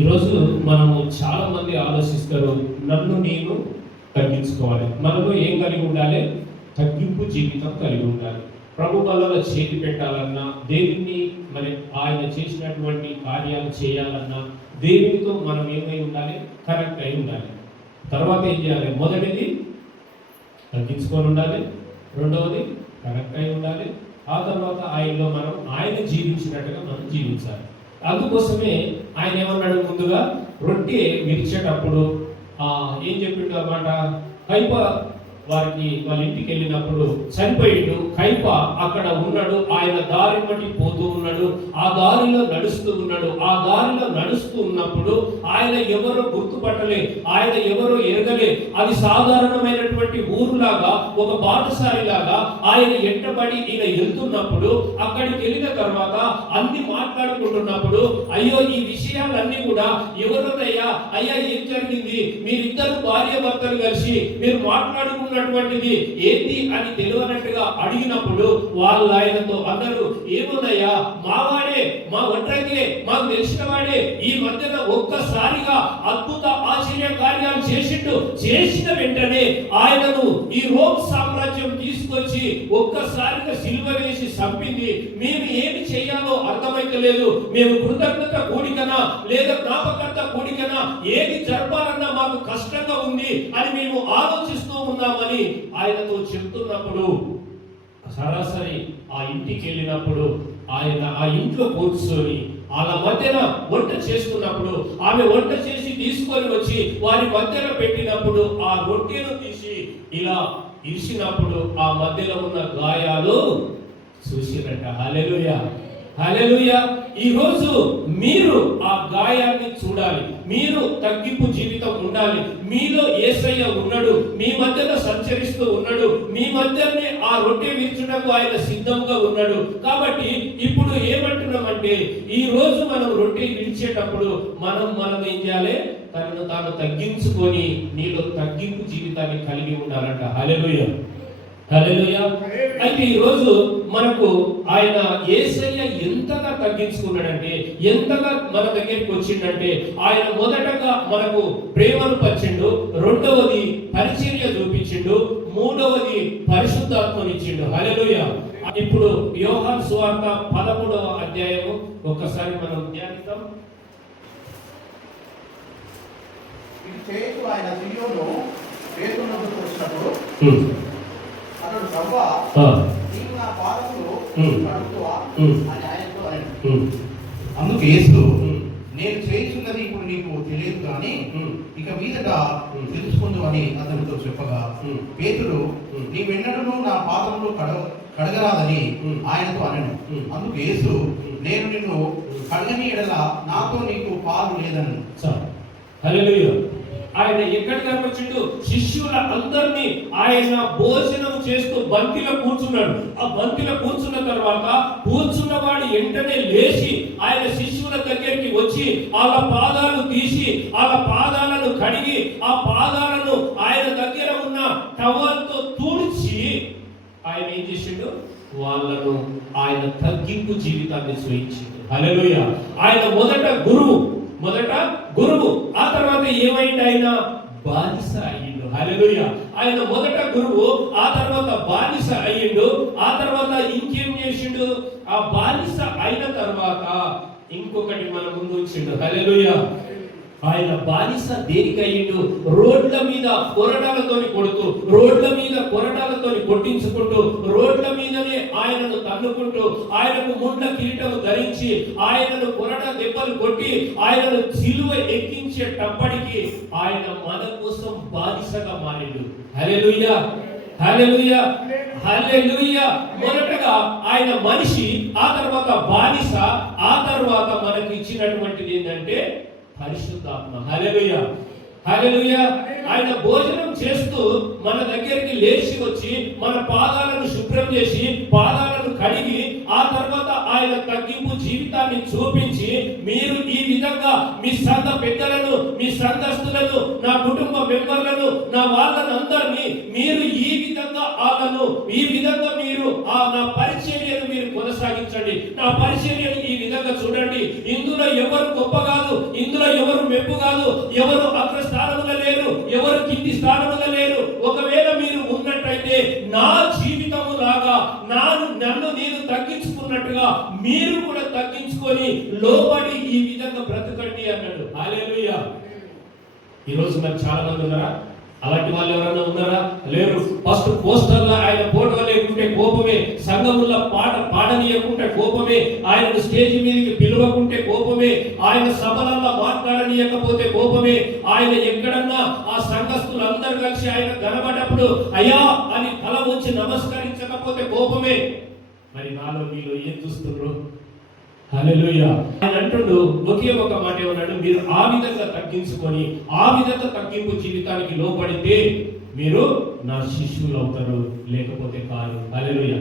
ఈరోజు మనము చాలా మంది ఆలోచిస్తారు, నన్ను నేను తగ్గించుకోవాలి. మనలో ఏం కలిగి ఉండాలి? తగ్గింపు జీవితం కలిగి ఉండాలి. ప్రభు బలలో చేతి పెట్టాలన్నా, దేవుని మరి ఆయన చేసినటువంటి కార్యాలు చేయాలన్నా దేవునితో మనం ఏమై ఉండాలి? కరెక్ట్ అయి ఉండాలి. తర్వాత ఏం చేయాలి? మొదటిది తగ్గించుకొని ఉండాలి, రెండవది కరెక్ట్ అయి ఉండాలి, ఆ తర్వాత ఆయనలో మనం ఆయన జీవించినట్టుగా మనం జీవించాలి. అందుకోసమే ఆయన ఏమన్నాడు? ముందుగా రొట్టె విరిచేటప్పుడు ఏం చెప్పిండు అన్నమాట? కైప వారికి వాళ్ళ ఇంటికి వెళ్ళినప్పుడు చనిపోయిండు. కైప అక్కడ ఉన్నాడు, ఆయన దారి బట్టి పోతూ ఉన్నాడు, ఆ దారిలో నడుస్తూ ఉన్నాడు. ఆ దారిలో నడుస్తూ ఉన్నప్పుడు ఆయన ఎవరో గుర్తుపట్టలే, ఆయన ఎవరో ఎరగలే. అది సాధారణమైనటువంటి ఊరులాగా, ఒక బాటసారిలాగా ఆయన ఎంటబడి ఈయన వెళ్తున్నప్పుడు, అక్కడికి వెళ్ళిన తర్వాత అన్ని మాట్లాడుకుంటున్నప్పుడు, అయ్యో ఈ విషయాలన్నీ కూడా ఎవరోనయ్యా, అయ్యా ఏం జరిగింది, మీరిద్దరు భార్య భర్తలు కలిసి మీరు మాట్లాడుకున్నటువంటిది ఏంటి అని తెలియనట్టుగా అడిగినప్పుడు వాళ్ళు ఆయనతో అన్నారు, ఏమోనయ్యా మావాడే, మా ఒంటరికే, మాకు తెలిసిన వాడే ఈ మధ్యన ఒక్కసారిగా అద్భుత ఆశ్చర్య కార్యాలు చేసిండు. చేసిన వెంటనే ఆయనను ఈ రోమ్ సామ్రాజ్యం తీసుకొచ్చి ఒక్కసారిగా సిలువ వేసి చంపింది. మేము ఏమి చేయాలో అర్థమైతలేదు. మేము కృతజ్ఞత కూడికనా లేదా జ్ఞాపకర్త కూడికనా ఏది జరపాలన్నా మాకు కష్టంగా ఉంది అని మేము ఆలోచిస్తూ ఉన్నామని ఆయనతో చెప్తున్నప్పుడు, సరాసరి ఆ ఇంటికి వెళ్ళినప్పుడు ఆయన ఆ ఇంట్లో కూర్చొని వాళ్ళ మధ్యన వంట చేస్తున్నప్పుడు, ఆమె వంట చేసి తీసుకొని వచ్చి వారి మధ్యన పెట్టినప్పుడు ఆ రొట్టెను తీసి ఇలా ఇరిసినప్పుడు ఆ మధ్యలో ఉన్న గాయాలు చూసినట్ట. హల్లెలూయా, హల్లెలూయా. ఈ రోజు మీరు ఆ గాయాన్ని చూడాలి. మీరు తగ్గింపు జీవితం ఉండాలి. మీలో యేసయ్య ఉన్నాడు, మీ మధ్యలో సంచరిస్తూ ఉన్నాడు, మీ మధ్యనే ఆ రొట్టె విరుచుటకు ఆయన సిద్ధంగా ఉన్నాడు. కాబట్టి ఇప్పుడు ఏమంటున్నామంటే, ఈ రోజు మనం రొట్టె విరిచేటప్పుడు మనం ఏం చేయాలి? తనను తాను తగ్గించుకొని నీలో తగ్గింపు జీవితాన్ని కలిగి ఉండాలంట. హల్లెలూయా, హల్లెలూయా. అయితే ఈ రోజు మనకు ఆయన యేసయ్య ఎంతగా తగ్గించుకున్నాడంటే, ఎంతగా మన దగ్గరికి వచ్చిండంటే, ఆయన మొదటగా మనకు ప్రేమను పంచిండు, రెండవది పరిచర్య చూపించిండు, మూడవది పరిశుద్ధాత్మను ఇచ్చిండు. హల్లెలూయా. ఇప్పుడు యోహాను సువార్త 13వ అధ్యాయము ఒక్కసారి మనం ధ్యానిద్దాం. ఇది చేయుచు ఆయన సిలువను పేతురునొద్దకు వచ్చినప్పుడు అతడు ప్రభువా, నీవు నా పాదములు కడుగుతావా అని ఆయనతో అన్నాడు. అందుకు యేసు, నేను చేయుచున్నది ఇప్పుడు నీకు తెలియదు కానీ ఇక మీదట తెలుసుకుందు అని అతనితో చెప్పగా, పేతురు నీవెన్నడూ నా పాదములు కడగరాదని ఆయనతో అనను. అందుకు యేసు, నేను నిన్ను కడగని ఎడల నాతో నీకు పాలు లేదను. హల్లెలూయా. ఆయన ఎక్కడికి వచ్చిండు? శిష్యుల అందరినీ ఆయన భోజనం చేస్తూ బంతిలో కూర్చున్నాడు. ఆ బంతిలో కూర్చున్న తర్వాత కూర్చున్నవాడు వెంటనే లేచి ఆయన శిష్యుల దగ్గరికి వచ్చి వాళ్ళ పాదాలు తీసి వాళ్ళ పాదాలను కడిగి ఆ పాదాలను ఆయన దగ్గర ఉన్న టవల్తో తుడిచి ఆయన ఏం చేసిండు? వాళ్ళను ఆయన తగ్గింపు జీవితాన్ని చూయించిండు. హల్లెలూయా. ఆయన మొదట గురువు, ఆ తర్వాత ఏమైంది? ఆయన బానిస అయ్యిండు. హల్లెలూయా. ఆయన మొదట గురువు, ఆ తర్వాత బానిస అయ్యిండు, ఆ తర్వాత ఇంకేం చేసిండు? ఆ బానిస అయిన తర్వాత ఇంకొకటి మన ముందు వచ్చిండు. హల్లెలూయా. ఆయన బానిస దేనికి అయ్యిండు? రోడ్ల మీద కొరడాలతోని కొడుతూ, రోడ్ల మీద కొరడాలతోని కొట్టించుకుంటూ, రోడ్ల మీదనే ఆయనను తన్నుకుంటూ, ఆయనకు ముండ్ల కిరీటం ధరించి, ఆయనను కొరడ దెబ్బలు కొట్టి, ఆయనను సిలువ ఎక్కించేటప్పటికి ఆయన మన కోసం బానిసగా మారిండు. హల్లెలూయా, హల్లెలూయా, హల్లెలూయా. మొదటగా ఆయన మనిషి, ఆ తర్వాత బానిస, ఆ తర్వాత మనకి ఇచ్చినటువంటిది ఏంటంటే పరిశుద్ధాత్మ. హల్లెలూయా, హల్లెలూయా. ఆయన భోజనం చేస్తూ మన దగ్గరికి లేచి వచ్చి మన పాదాలను శుభ్రం చేసి పాదాలను కడిగి ఆ తర్వాత ఆయన తగ్గింపు జీవితాన్ని చూపించి, మీరు ఈ విధంగా మీ సంఘ పెద్దలను, మీ సంఘస్థులను, నా కుటుంబ మెంబర్లను, నా వాళ్ళను అందరినీ మీరు ఈ విధంగా మీరు నా పరిచర్యను మీరు కొనసాగించండి, నా పరిచర్యను ఈ విధంగా చూడండి. ఇందులో ఎవరు గొప్ప కాదు, ఇందులో ఎవరు మెప్పు కాదు, ఎవరు అగ్రస్థానముగా లేరు, ఎవరు కింది స్థానముగా లేరు. ఒకవేళ మీరు ఉన్నట్టయితే నా జీవితము లాగా నన్ను నేను తగ్గించుకున్నట్టుగా మీరు కూడా తగ్గించుకొని లోబడి ఈ విధంగా బ్రతకండి అన్నాడు. హల్లెలూయా. ఈరోజు మరి చాలా మంది ఉన్నారా? అలాంటి వాళ్ళు ఎవరైనా ఉన్నారా? లేరు. ఫస్ట్ పోస్టర్లో ఆయన ఫోటో లేకుంటే కోపమే, సంఘముల పాట పాడనీయకుంటే కోపమే, ఆయనను స్టేజ్ మీదకి పిలవకుంటే కోపమే, ఆయన సభలలో మాట్లాడనీయకపోతే కోపమే, ఆయన ఎక్కడన్నా ఆ సంఘస్థులు అందరూ కలిసి ఆయన కనబడ్డప్పుడు అయ్యా అని తల వచ్చి నమస్కరించకపోతే కోపమే. మరి నాలో మీలో ఏం చూస్తున్నారు? హల్లెలూయా. ఆయన అంటుడు ఒకే ఒక మాట ఏమన్నాడు, మీరు ఆ విధంగా తగ్గించుకొని ఆ విధంగా తగ్గింపు జీవితానికి లోపడితే మీరు నా శిష్యులు అవుతారు, లేకపోతే కాదు. హల్లెలూయా.